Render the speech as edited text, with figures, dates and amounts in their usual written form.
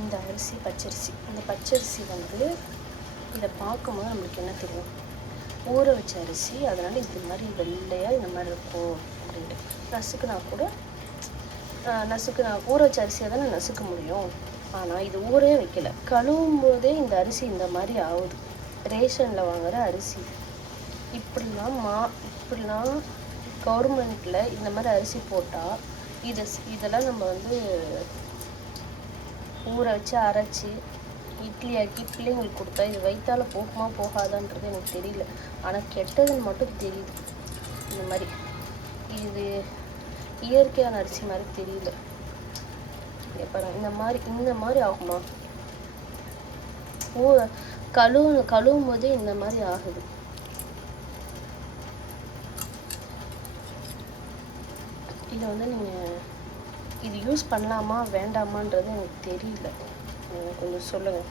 இந்த அரிசி பச்சரிசி, இந்த பச்சரிசி வந்து இதை பார்க்கும்போது நம்மளுக்கு என்ன தெரியும், ஊற வச்ச அரிசி, அதனால் இது மாதிரி வெள்ளையாக இந்த மாதிரி இருக்கும் அப்படின்ட்டு. நசுக்குனா ஊற வச்ச அரிசியை தானே நசுக்க முடியும். ஆனால் இது ஊரே வைக்கல, கழுவும் போதே இந்த அரிசி இந்த மாதிரி ஆகுது. ரேஷனில் வாங்குகிற அரிசி இப்படிலாம் கவர்மெண்ட்டில் இந்த மாதிரி அரிசி போட்டால் இதெல்லாம் நம்ம வந்து ஊற வச்சு அரைச்சி இட்லி ஆக்கி பிள்ளைங்களுக்கு கொடுத்தா இது வயிற்றால் போகுமா போகாதான்றது எனக்கு தெரியல. ஆனால் கெட்டதுன்னு மட்டும் தெரியுது. இந்த மாதிரி இது இயற்கையான அரிசி மாதிரி தெரியல. இந்த மாதிரி ஆகுமா? கழுவும் போதே இந்த மாதிரி ஆகுது. இதை வந்து நீங்கள் இது யூஸ் பண்ணலாமா வேண்டாமான்றது எனக்கு தெரியல. கொஞ்சம் சொல்லுங்கள்.